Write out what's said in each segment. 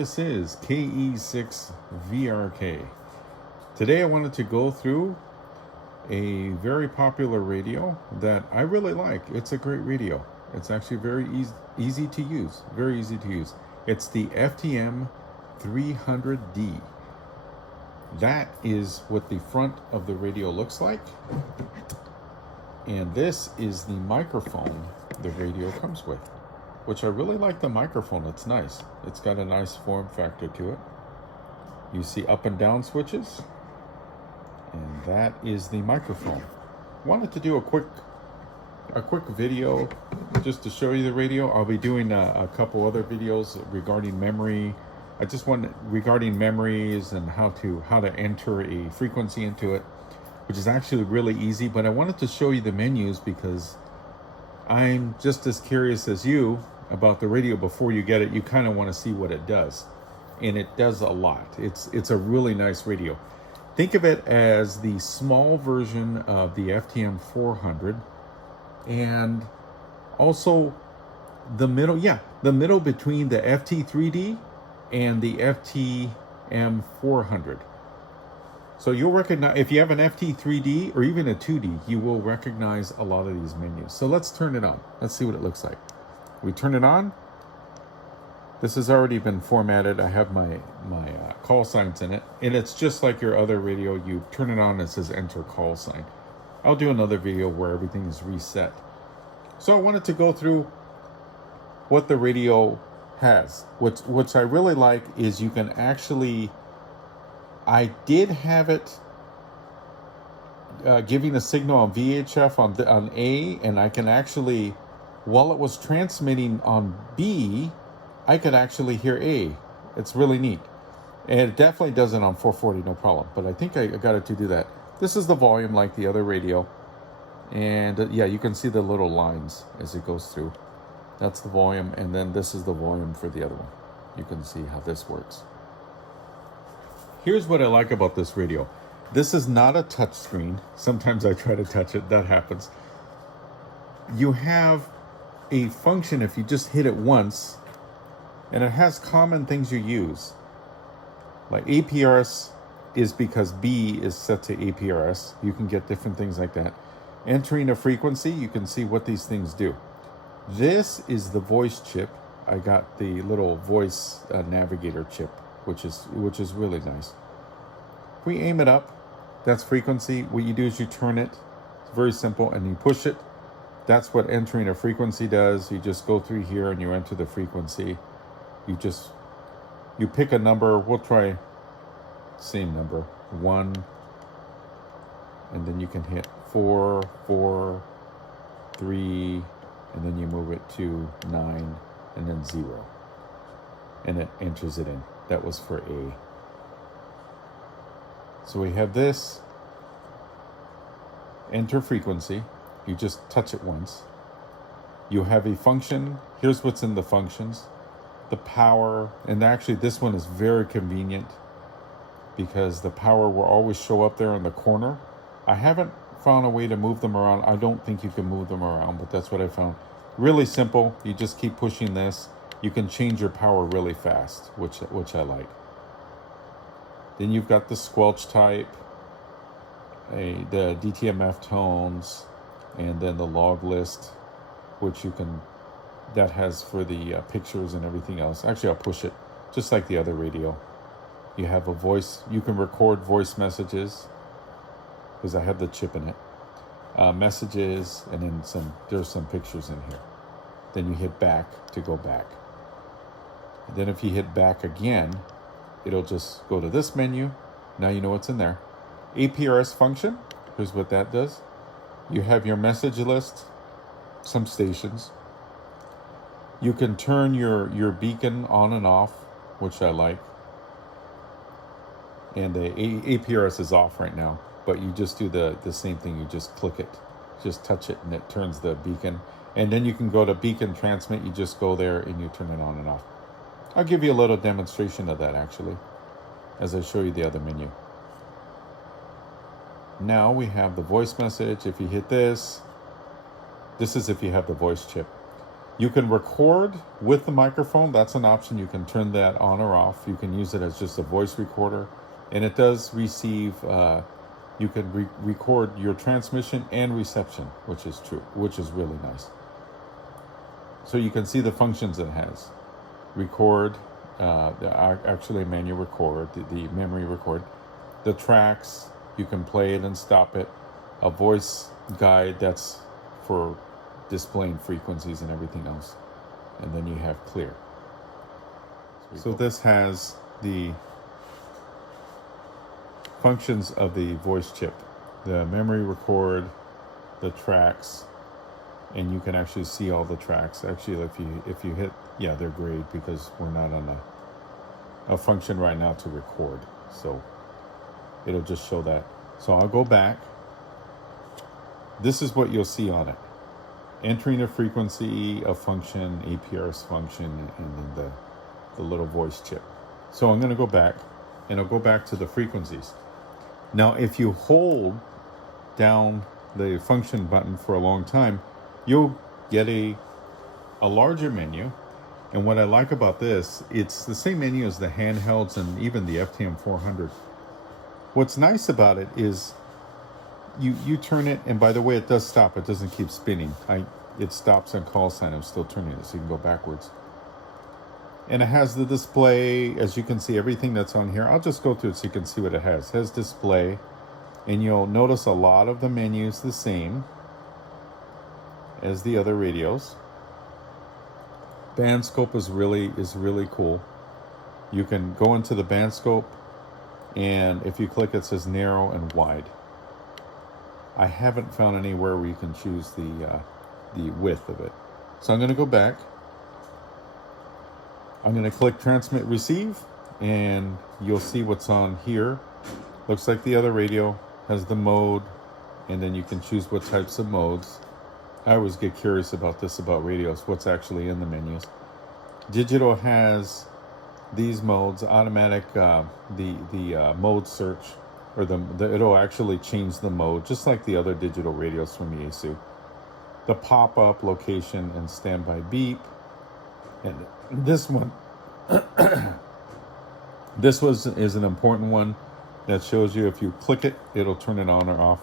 this is KE6VRK. Today I wanted to go through a very popular radio that I really like. It's a great radio. It's actually very easy to use. Very easy to use. It's the FTM300D. That is what the front of the radio looks like. And this is the microphone the radio comes with, which I really like the microphone. It's nice. It's got a nice form factor to it. You see up and down switches, and that is the microphone. Wanted to do a quick video just to show you the radio. I'll be doing a couple other videos regarding memory. I just want regarding memories and how to enter a frequency into it, which is actually really easy. But I wanted to show you the menus because I'm just as curious as you about the radio. Before you get it, you kind of want to see what it does, and it does a lot. It's a really nice radio. Think of it as the small version of the FTM400, and also the middle between the FT3D and the FTM400. So you'll recognize, if you have an FT3D or even a 2D, you will recognize a lot of these menus. So let's turn it on. Let's see what it looks like. We turn it on. This has already been formatted. I have my call signs in it. And it's just like your other radio. You turn it on, it says enter call sign. I'll do another video where everything is reset. So I wanted to go through what the radio has. What I really like is you can actually, I did have it giving a signal on VHF on A, and I can actually, while it was transmitting on B, I could actually hear A. It's really neat. And it definitely does it on 440, no problem. But I think I got it to do that. This is the volume like the other radio. And yeah, you can see the little lines as it goes through. That's the volume, and then this is the volume for the other one. You can see how this works. Here's what I like about this radio. This is not a touch screen. Sometimes I try to touch it, that happens. You have a function if you just hit it once, and it has common things you use. Like APRS is because B is set to APRS. You can get different things like that. Entering a frequency, you can see what these things do. This is the voice chip. I got the little voice navigator chip, which is really nice. If we aim it up, that's frequency. What you do is you turn it. It's very simple, and you push it. That's what entering a frequency does. You just go through here and you enter the frequency. You pick a number. We'll try same number, 1, and then you can hit 4, 4, 3, and then you move it to 9, and then 0, and it enters it in. That was for A. So we have this, enter frequency. You just touch it once. You have a function. Here's what's in the functions. The power, and actually this one is very convenient because the power will always show up there in the corner. I haven't found a way to move them around. I don't think you can move them around, but that's what I found. Really simple. You just keep pushing this. You can change your power really fast, which I like. Then you've got the squelch type, the DTMF tones, and then the log list, which that has for the pictures and everything else. Actually, I'll push it just like the other radio. You have a voice. You can record voice messages because I have the chip in it. Messages, and then there's some pictures in here. Then you hit back to go back. And then if you hit back again, it'll just go to this menu. Now you know what's in there. APRS function, here's what that does. You have your message list, some stations. You can turn your beacon on and off, which I like. And the APRS is off right now, but you just do the same thing. You just click it, just touch it, and it turns the beacon. And then you can go to beacon transmit. You just go there and you turn it on and off. I'll give you a little demonstration of that actually, as I show you the other menu. Now we have the voice message. If you hit this is if you have the voice chip. You can record with the microphone. That's an option. You can turn that on or off. You can use it as just a voice recorder. And it does receive, you can record your transmission and reception, which is true, which is really nice. So you can see the functions it has. Record, actually manual record, the memory record. The tracks, you can play it and stop it. A voice guide, that's for displaying frequencies and everything else. And then you have clear. So this has the functions of the voice chip. The memory record, the tracks, and you can actually see all the tracks. Actually, if you hit, yeah, they're gray because we're not on a function right now to record. So it'll just show that. So I'll go back. This is what you'll see on it. Entering a frequency, a function, APRS function, and then the little voice chip. So I'm going to go back, and I'll go back to the frequencies. Now, if you hold down the function button for a long time, you'll get a larger menu. And what I like about this, it's the same menu as the handhelds and even the FTM300. What's nice about it is you turn it, and by the way, it does stop. It doesn't keep spinning. It stops on call sign. I'm still turning it so you can go backwards. And it has the display. As you can see, everything that's on here. I'll just go through it so you can see what it has. It has display, and you'll notice a lot of the menus the same as the other radios. Band scope is really cool. You can go into the band scope, and if you click, it says narrow and wide. I haven't found anywhere where you can choose the width of it. So I'm going to go back. I'm going to click transmit receive, and you'll see what's on here. Looks like the other radio has the mode, and then you can choose what types of modes. I always get curious about this, about radios, what's actually in the menus. Digital has these modes, automatic, the mode search, or it'll actually change the mode, just like the other digital radios from Yaesu. The pop-up, location, and standby beep. And this one, is an important one that shows you if you click it, it'll turn it on or off.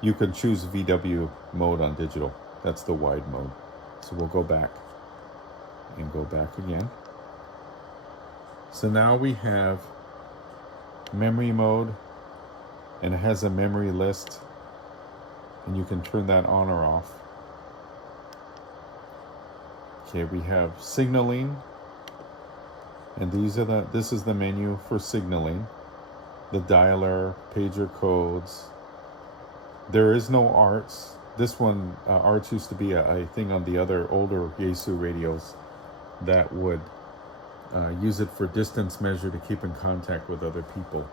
You can choose VW mode on digital. That's the wide mode. So we'll go back and go back again. So now we have memory mode, and it has a memory list, and you can turn that on or off. Okay, we have signaling, and this is the menu for signaling. The dialer, pager codes. There is no ARTS. This one, ARTS used to be a thing on the other older Yaesu radios that would use it for distance measure to keep in contact with other people.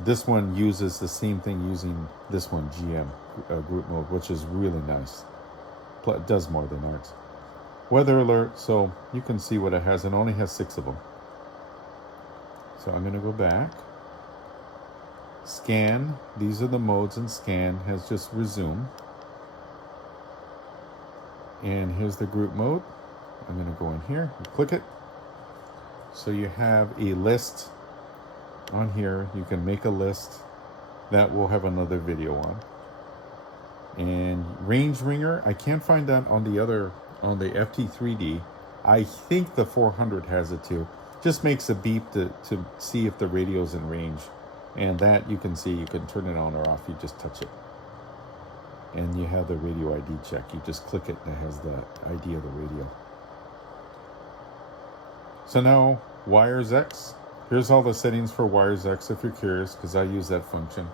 This one uses the same thing using this one, GM, group mode, which is really nice. It does more than ARTS. Weather alert, so you can see what it has. It only has 6 of them. So I'm going to go back. Scan, these are the modes, and scan has just resume. And here's the group mode. I'm going to go in here and click it. So you have a list on here. You can make a list that we'll have another video on. And range ringer, I can't find that on the FT3D. I think the 400 has it too. Just makes a beep to see if the radio's in range. And that you can see, you can turn it on or off. You just touch it. And you have the radio ID check. You just click it and it has the ID of the radio. So now, Wires X. Here's all the settings for Wires X if you're curious, because I use that function.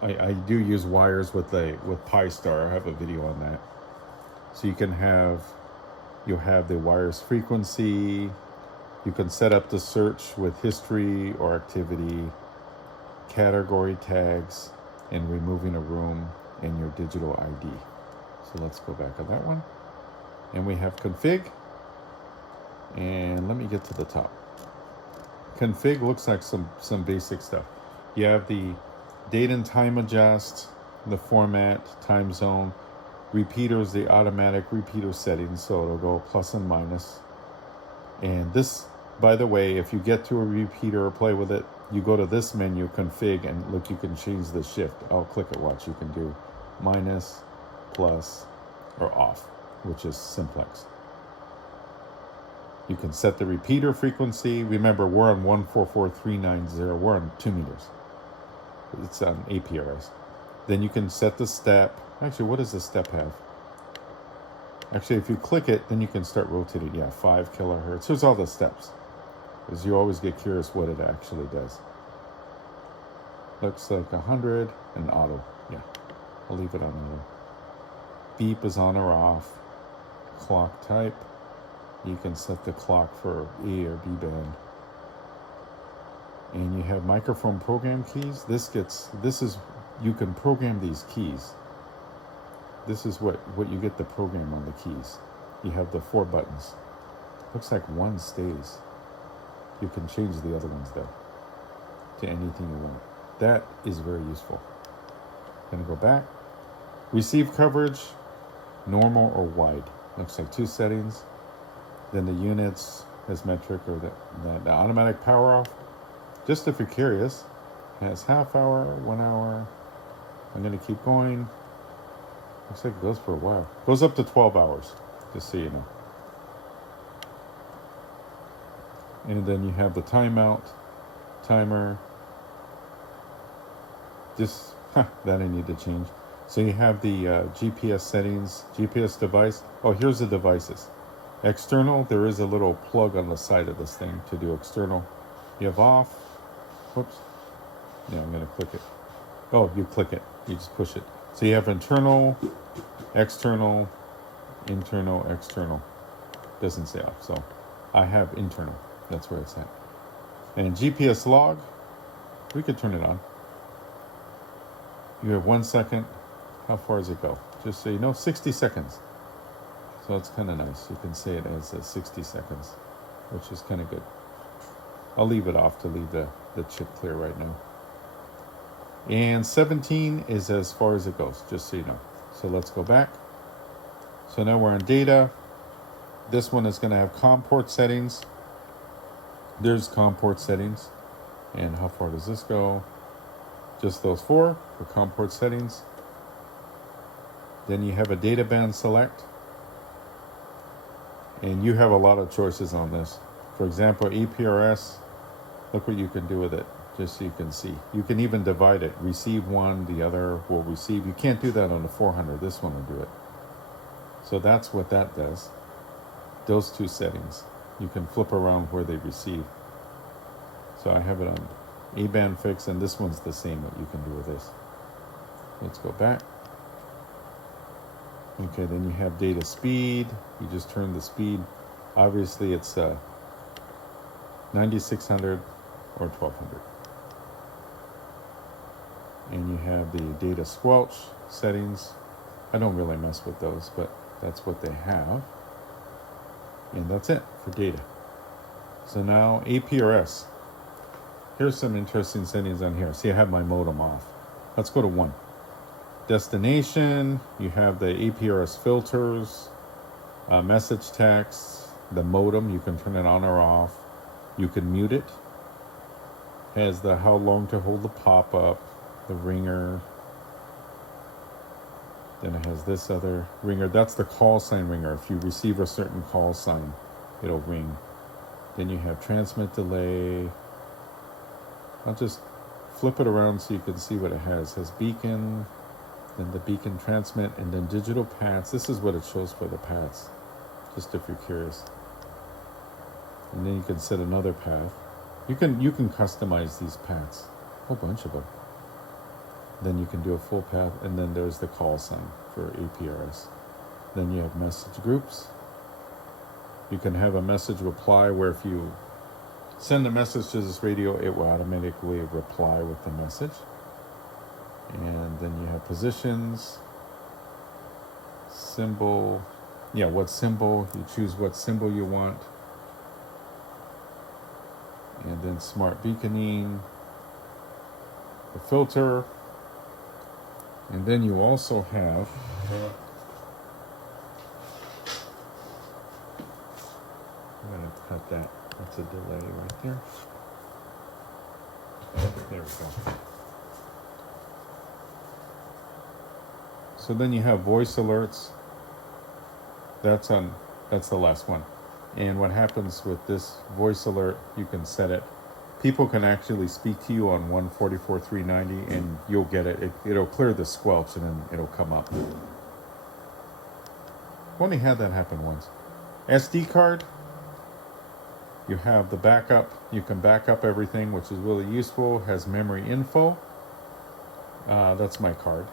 I do use wires with Pi-Star. I have a video on that. So you'll have the wires frequency. You can set up the search with history or activity, category tags, and removing a room and your digital ID. So let's go back on that one. And we have config. And let me get to the top. Config looks like some basic stuff. You have the date and time adjust, the format, time zone. repeaters, the automatic repeater settings, so it'll go plus and minus. And this, by the way, if you get to a repeater or play with it, you go to this menu, config, and look, you can change the shift. I'll click it, watch. You can do minus, plus, or off, which is simplex. You can set the repeater frequency. Remember, we're on 144390. We're on 2 meters. It's on APRS. Then you can set the step. Actually, what does the step have? Actually, if you click it, then you can start rotating. Yeah, 5 kilohertz. Here's all the steps, because you always get curious what it actually does. Looks like 100 and auto. Yeah, I'll leave it on auto. Beep is on or off. Clock type. You can set the clock for A or B band. And you have microphone program keys. You can program these keys. This is what you get the program on the keys. You have the 4 buttons. Looks like one stays. You can change the other ones though to anything you want. That is very useful. Gonna go back. Receive coverage, normal or wide. Looks like 2 settings. Then the units has metric, or the automatic power off. Just if you're curious, has half hour, 1 hour. I'm gonna keep going. Looks like it goes for a while. Goes up to 12 hours, just so you know. And then you have the timeout, timer. That I need to change. So you have the GPS settings, GPS device. Oh, here's the devices. External, there is a little plug on the side of this thing to do external. You have off. Whoops. Yeah, I'm going to click it. Oh, you click it. You just push it. So you have internal, external, internal, external. Doesn't say off. So I have internal. That's where it's at. And GPS log, we could turn it on. You have 1 second. How far does it go? Just so you know, 60 seconds. So it's kind of nice. You can say it as 60 seconds, which is kind of good. I'll leave it off to leave the chip clear right now. And 17 is as far as it goes, just so you know. So let's go back. So now we're on data. This one is going to have COM port settings. There's COM port settings. And how far does this go? Just those 4 for COM port settings. Then you have a data band select. And you have a lot of choices on this. For example, APRS, look what you can do with it, just so you can see. You can even divide it. Receive one, the other will receive. You can't do that on the 400. This one will do it. So that's what that does. Those 2 settings. You can flip around where they receive. So I have it on A-band fix, and this one's the same, what you can do with this. Let's go back. Okay, then you have data speed. You just turn the speed. Obviously, it's 9600 or 1200. And you have the data squelch settings. I don't really mess with those, but that's what they have. And that's it for data. So now APRS. Here's some interesting settings on here. See, I have my modem off. Let's go to 1. Destination, you have the APRS filters, message text, the modem, you can turn it on or off. You can mute it. Has the how long to hold the pop-up, the ringer. Then it has this other ringer. That's the call sign ringer. If you receive a certain call sign, it'll ring. Then you have transmit delay. I'll just flip it around so you can see what it has. It has beacon, then the beacon transmit, and then digital paths. This is what it shows for the paths, just if you're curious. And then you can set another path. You can customize these paths, a whole bunch of them. Then you can do a full path, and then there's the call sign for APRS. Then you have message groups. You can have a message reply where if you send a message to this radio, it will automatically reply with the message. And then you have positions, symbol. Yeah, what symbol? You choose what symbol you want. And then smart beaconing, the filter. And then you also have have to cut that. That's a delay right there. There we go. So then you have voice alerts. That's the last one. And what happens with this voice alert, you can set it. People can actually speak to you on 144.390 and you'll get it. It'll clear the squelch and then it'll come up. I've only had that happen once. SD card, you have the backup. You can back up everything, which is really useful. Has memory info. That's my card.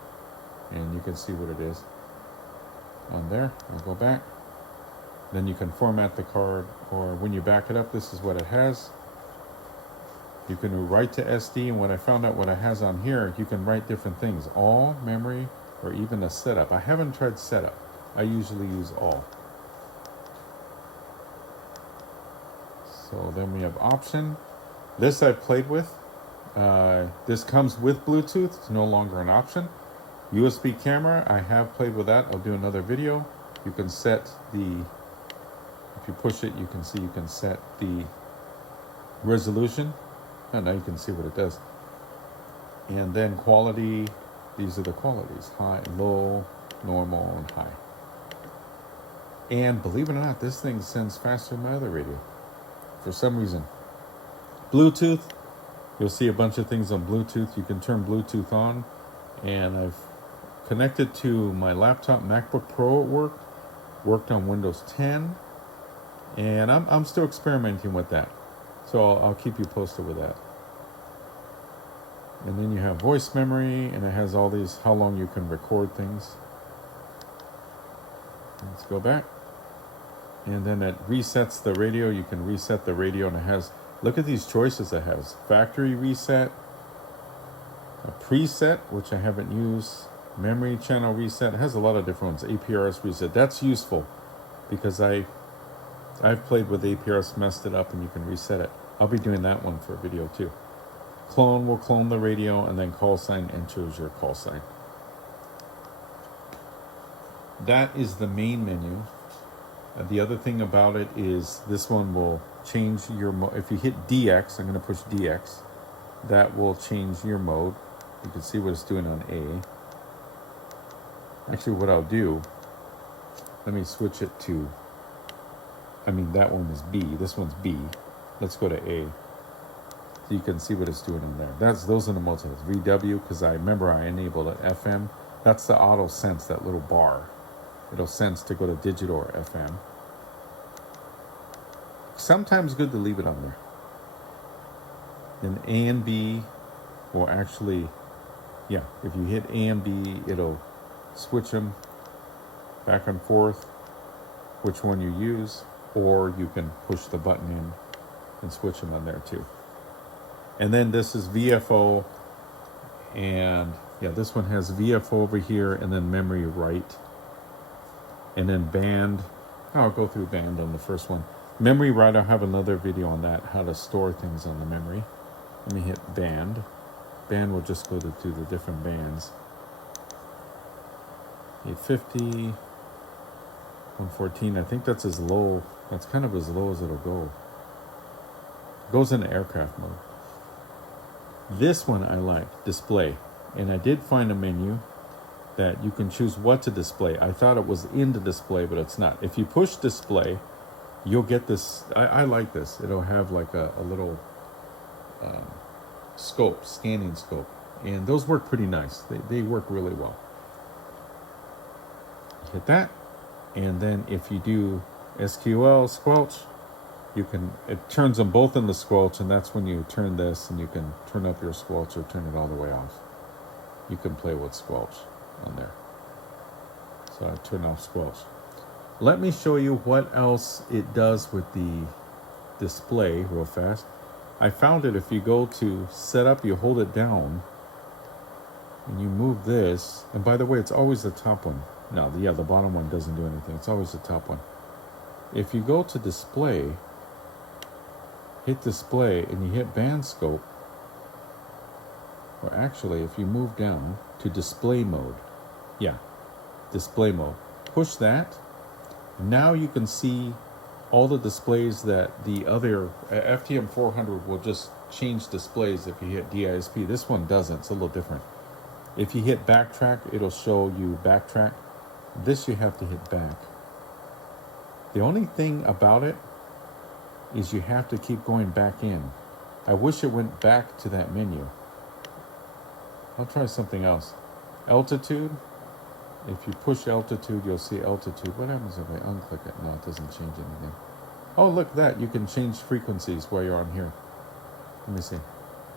And you can see what it is on there. I'll go back. Then you can format the card, or when you back it up, this is what it has. You can write to SD, and when I found out what it has on here, you can write different things. All, memory, or even a setup. I haven't tried setup. I usually use all. So then we have option. This I've played with. This comes with Bluetooth. It's no longer an option. USB camera, I have played with that. I'll do another video. You can set the, if you push it, you can see you can set the resolution. And now you can see what it does. And then quality, these are the qualities: high, low, normal, and high. And believe it or not, this thing sends faster than my other radio for some reason. Bluetooth, you'll see a bunch of things on Bluetooth. You can turn Bluetooth on, and I've connected to my laptop MacBook Pro at work, worked on Windows 10, and I'm still experimenting with that. So I'll keep you posted with that. And then you have voice memory, and it has all these, how long you can record things. Let's go back. And then it resets the radio. You can reset the radio, and it has, look at these choices it has. Factory reset, a preset, which I haven't used, memory channel reset. It has a lot of different ones. APRS reset. That's useful because I've played with APRS, messed it up, and you can reset it. I'll be doing that one for a video too. Clone will clone the radio, and then call sign enters your call sign. That is the main menu. The other thing about it is this one will change your mode. If you hit DX, I'm going to push DX. That will change your mode. You can see what it's doing on A. Actually, what I'll do, let me switch it to, that one is B. This one's B. Let's go to A. So you can see what it's doing in there. Those are the modes. VW, because I remember I enabled it. FM, that's the auto sense, that little bar. It'll sense to go to digital or FM. Sometimes good to leave it on there. And A and B will actually, if you hit A and B, it'll switch them back and forth, which one you use, or you can push the button in and switch them on there too. And then this is VFO, and this one has VFO over here, and then memory right. And then band, I'll go through band on the first one. Memory right, I'll have another video on that, how to store things on the memory. Let me hit band. Band will just go to the different bands. 850, 114, I think that's as low, that's kind of as low as it'll go. It goes into aircraft mode. This one I like, display. And I did find a menu that you can choose what to display. I thought it was in the display, but it's not. If you push display, you'll get this. I like this. It'll have like a little scope, scanning scope. And those work pretty nice. They work really well. Hit that. And then if you do SQL, squelch, it turns them both in the squelch, and that's when you turn this, and you can turn up your squelch or turn it all the way off. You can play with squelch on there. So I turn off squelch. Let me show you what else it does with the display real fast. I found it, if you go to setup, you hold it down and you move this, and by the way, it's always the top one. No, the bottom one doesn't do anything. It's always the top one. If you go to display, hit display, and you hit band scope, or actually, if you move down to display mode, display mode, push that. Now you can see all the displays that the other FTM400 will just change displays if you hit DISP. This one doesn't. It's a little different. If you hit backtrack, it'll show you backtrack. This you have to hit back. The only thing about it is you have to keep going back in. I wish it went back to that menu. I'll try something else. Altitude. If you push altitude, you'll see altitude. What happens if I unclick it? No, it doesn't change anything. Oh, look at that. You can change frequencies while you're on here. Let me see.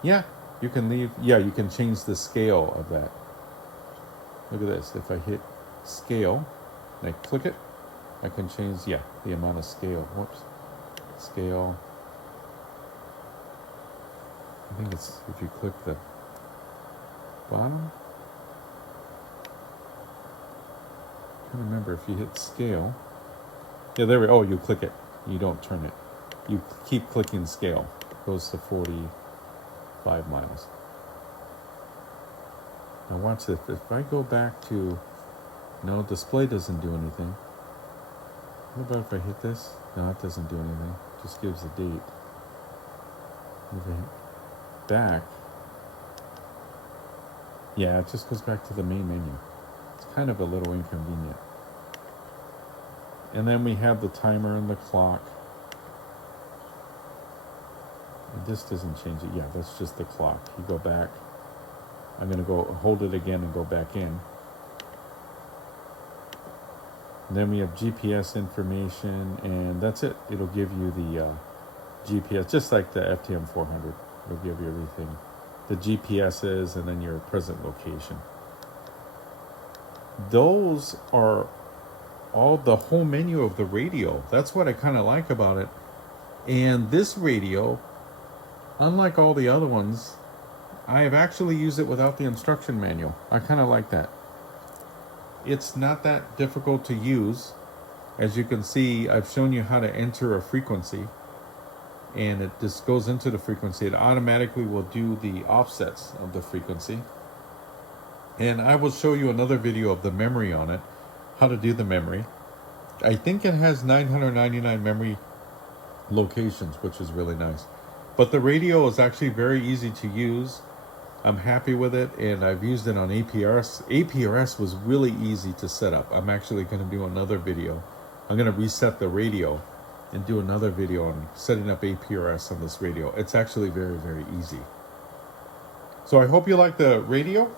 Yeah, you can leave. Yeah, you can change the scale of that. Look at this. If I hit scale and I click it, I can change, yeah, the amount of scale. Whoops. Scale. I think it's if you click the bottom. I can't remember if you hit scale. Yeah, there we go. Oh, you click it. You don't turn it. You keep clicking scale. It goes to 45 miles. Now watch this. If I go back to, no, display doesn't do anything. What about if I hit this? No, it doesn't do anything. It just gives the date. If I hit back, yeah, it just goes back to the main menu. It's kind of a little inconvenient. And then we have the timer and the clock. And this doesn't change it. Yeah, that's just the clock. You go back. I'm going to go hold it again and go back in. And then we have GPS information, and that's it. It'll give you the GPS, just like the FTM400. It'll give you everything. The GPSs and then your present location. Those are all the whole menu of the radio. That's what I kind of like about it. And this radio, unlike all the other ones, I have actually used it without the instruction manual. I kind of like that. It's not that difficult to use. As you can see, I've shown you how to enter a frequency, and it just goes into the frequency. It automatically will do the offsets of the frequency. And I will show you another video of the memory on it, how to do the memory. I think it has 999 memory locations, which is really nice. But the radio is actually very easy to use. I'm happy with it, and I've used it on APRS. APRS was really easy to set up. I'm actually going to do another video. I'm going to reset the radio and do another video on setting up APRS on this radio. It's actually very, very easy. So I hope you like the radio.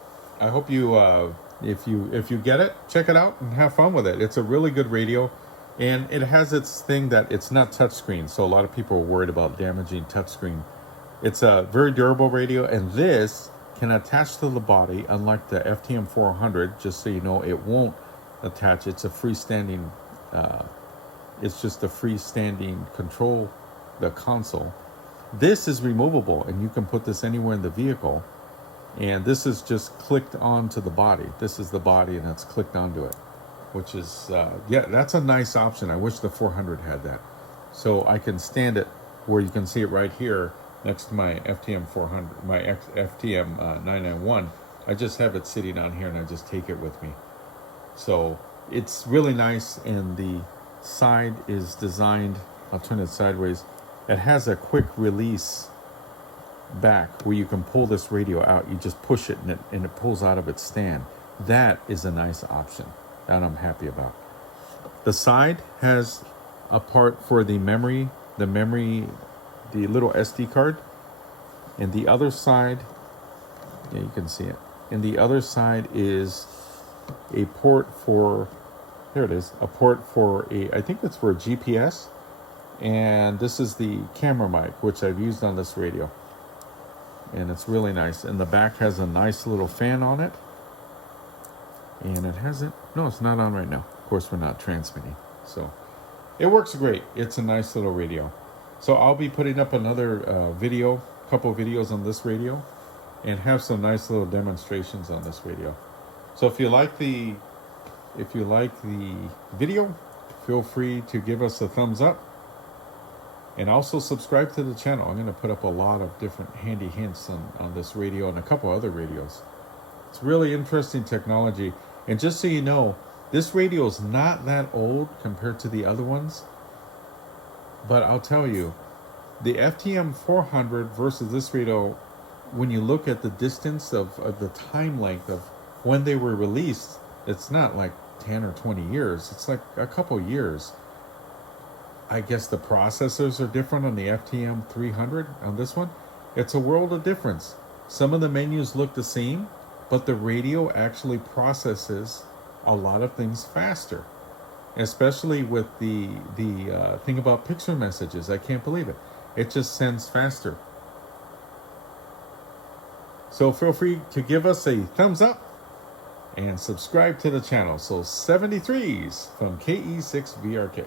I hope you, if you get it, check it out and have fun with it. It's a really good radio, and it has its thing that it's not touchscreen. So a lot of people are worried about damaging touchscreen. It's a very durable radio, and this can attach to the body, unlike the FTM400. Just so you know, it won't attach. It's a freestanding, it's just a freestanding control, the console. This is removable, and you can put this anywhere in the vehicle. And this is just clicked onto the body. This is the body, and it's clicked onto it, which is, yeah, that's a nice option. I wish the 400 had that. So I can stand it where you can see it right here next to my FTM400, my FTM991. I just have it sitting on here, and I just take it with me. So it's really nice, and the side is designed, I'll turn it sideways. It has a quick release back where you can pull this radio out. You just push it, and it pulls out of its stand. That is a nice option that I'm happy about. The side has a part for the memory, the little SD card, and the other side, yeah, you can see it. And the other side is a port for, there it is, a port for I think it's for a GPS. And this is the camera mic, which I've used on this radio. And it's really nice. And the back has a nice little fan on it. And it hasn't, no, it's not on right now. Of course, we're not transmitting. So it works great. It's a nice little radio. So I'll be putting up another couple videos on this radio, and have some nice little demonstrations on this radio. So if you like the video, feel free to give us a thumbs up, and also subscribe to the channel. I'm going to put up a lot of different handy hints on this radio and a couple other radios. It's really interesting technology. And just so you know, this radio is not that old compared to the other ones. But I'll tell you, the FTM 400 versus this radio, when you look at the distance of the time length of when they were released, it's not like 10 or 20 years. It's like a couple years. I guess the processors are different on the FTM 300 on this one. It's a world of difference. Some of the menus look the same, but the radio actually processes a lot of things faster, especially with the thing about picture messages. I can't believe it. It just sends faster. So feel free to give us a thumbs up and subscribe to the channel. So 73s from KE6VRK.